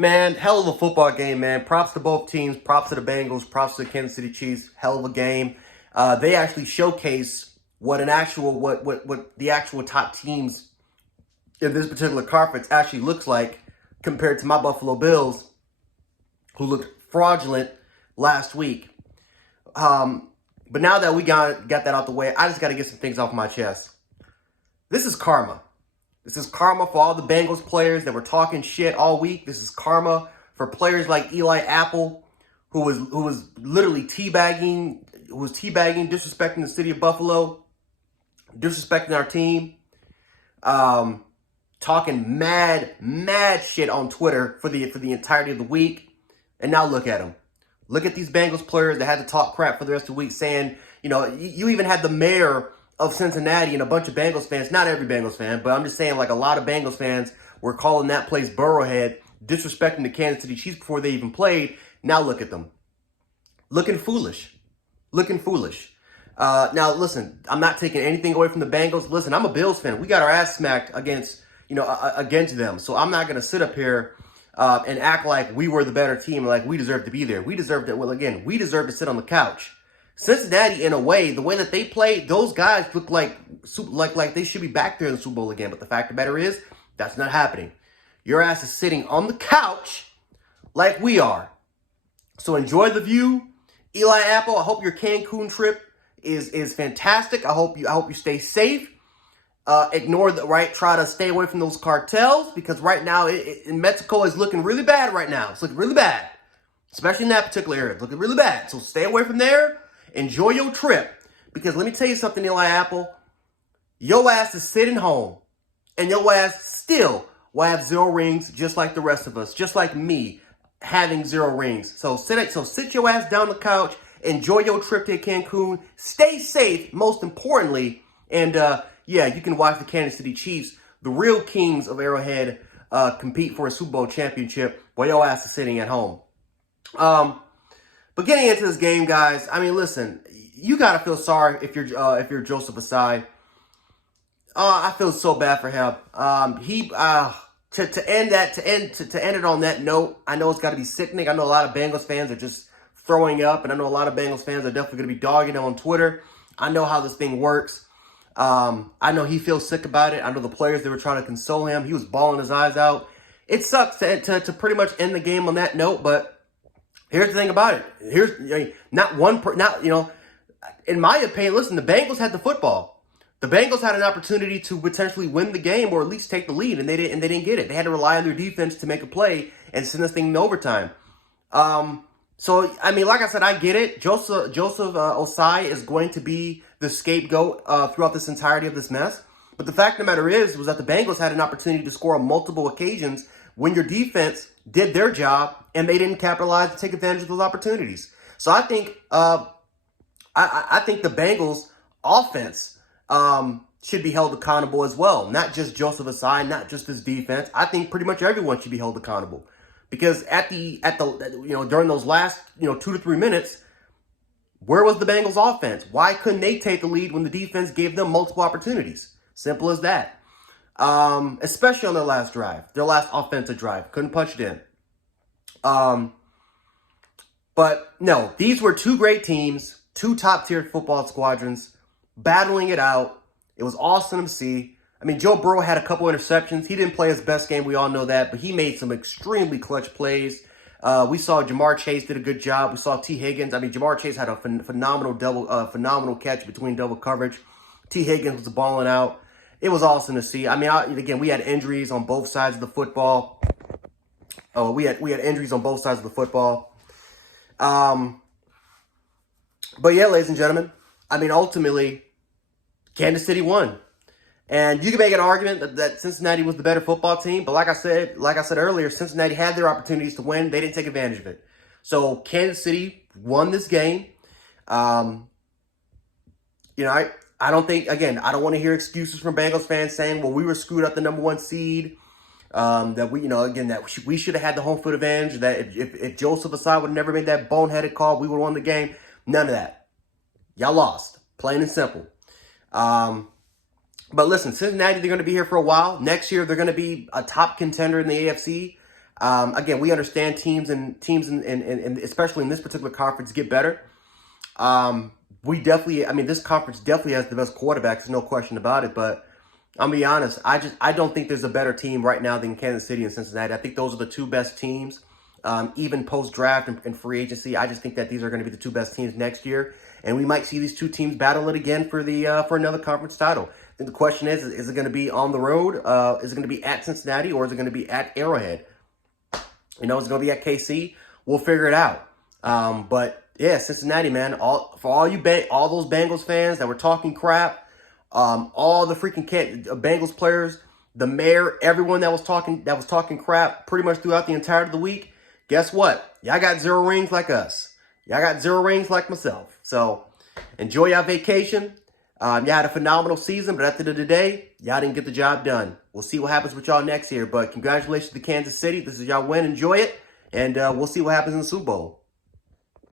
Man, hell of a football game, man. Props to both teams. Props to the Bengals. Props to the Kansas City Chiefs. Hell of a game. They actually showcase what the actual top teams in this particular conference actually looks like compared to my Buffalo Bills, who looked fraudulent last week. But now that we got that out the way, I just got to get some things off my chest. This is karma. This is karma for all the Bengals players that were talking shit all week. This is karma for players like Eli Apple, who was literally teabagging, disrespecting the city of Buffalo, disrespecting our team, talking mad shit on Twitter for the entirety of the week. And now look at him. Look at these Bengals players that had to talk crap for the rest of the week, saying, you even had the mayor of Cincinnati and a bunch of Bengals fans, not every Bengals fan, but I'm just saying, like, a lot of Bengals fans were calling that place Burrowhead, disrespecting the Kansas City Chiefs before they even played. Now look at them. Looking foolish. Now, listen, I'm not taking anything away from the Bengals. Listen, I'm a Bills fan. We got our ass smacked against them. So I'm not going to sit up here and act like we were the better team, like we deserve to be there. We deserve to sit on the couch. Cincinnati, in a way, the way that they played, those guys look like they should be back there in the Super Bowl again. But the fact of the matter is, that's not happening. Your ass is sitting on the couch like we are. So enjoy the view. Eli Apple, I hope your Cancun trip is fantastic. I hope you stay safe. Try to stay away from those cartels, because right now in Mexico is looking really bad right now. It's looking really bad, especially in that particular area. It's looking really bad. So stay away from there. Enjoy your trip, because let me tell you something, Eli Apple. Your ass is sitting home, and your ass still will have 0 rings, just like the rest of us, just like me having 0 rings. So sit your ass down on the couch. Enjoy your trip to Cancun. Stay safe, most importantly, and you can watch the Kansas City Chiefs, the real kings of Arrowhead, compete for a Super Bowl championship while your ass is sitting at home. But getting into this game, guys, I mean, listen, you gotta feel sorry if you're Joseph Asai. I feel so bad for him. To end it on that note, I know it's got to be sickening. I know a lot of Bengals fans are just throwing up, and I know a lot of Bengals fans are definitely going to be dogging him on Twitter. I know how this thing works. I know he feels sick about it. I know the players, they were trying to console him. He was bawling his eyes out. It sucks to pretty much end the game on that note, but here's the thing about it. In my opinion, listen, the Bengals had the football. The Bengals had an opportunity to potentially win the game, or at least take the lead, and they didn't get it. They had to rely on their defense to make a play and send this thing in overtime. So, I mean, like I said, I get it. Joseph Osai is going to be the scapegoat throughout this entirety of this mess. But the fact of the matter was that the Bengals had an opportunity to score on multiple occasions when your defense did their job and they didn't capitalize to take advantage of those opportunities. So I think I think the Bengals offense should be held accountable as well. Not just Joseph Asai, not just his defense. I think pretty much everyone should be held accountable. Because during those last 2 to 3 minutes, where was the Bengals offense? Why couldn't they take the lead when the defense gave them multiple opportunities? Simple as that. Especially on their last drive, their last offensive drive. Couldn't punch it in. But no, these were 2 great teams, 2 top-tier football squadrons, battling it out. It was awesome to see. I mean, Joe Burrow had a couple interceptions. He didn't play his best game. We all know that. But he made some extremely clutch plays. We saw Jamar Chase did a good job. We saw T. Higgins. I mean, Jamar Chase had a phenomenal catch between double coverage. T. Higgins was balling out. It was awesome to see. I mean, again, we had injuries on both sides of the football. We had injuries on both sides of the football. But yeah, ladies and gentlemen, I mean, ultimately, Kansas City won. And you can make an argument that Cincinnati was the better football team, but like I said earlier, Cincinnati had their opportunities to win. They didn't take advantage of it. So Kansas City won this game. I don't think, again, I don't want to hear excuses from Bengals fans saying, well, we were screwed up the number 1 seed. That we should have had the home field advantage. That if Joseph Asai would have never made that boneheaded call, we would have won the game. None of that. Y'all lost. Plain and simple. But listen, Cincinnati, they're going to be here for a while. Next year, they're going to be a top contender in the AFC. Again, we understand and especially in this particular conference get better. This conference definitely has the best quarterbacks, there's no question about it. But I'll be honest, I don't think there's a better team right now than Kansas City and Cincinnati. I think those are the two best teams, even post draft and free agency. I just think that these are going to be the two best teams next year, and we might see these two teams battle it again for another conference title. I think the question is it going to be on the road? Is it going to be at Cincinnati, or is it going to be at Arrowhead? Is it going to be at KC? We'll figure it out. But yeah, Cincinnati, man. All those Bengals fans that were talking crap, all the freaking Bengals players, the mayor, everyone that was talking crap pretty much throughout the entirety of the week. Guess what? Y'all got 0 rings like us. Y'all got 0 rings like myself. So enjoy your vacation. Y'all had a phenomenal season, but at the end of the day, y'all didn't get the job done. We'll see what happens with y'all next year. But congratulations to Kansas City. This is y'all win. Enjoy it. And we'll see what happens in the Super Bowl.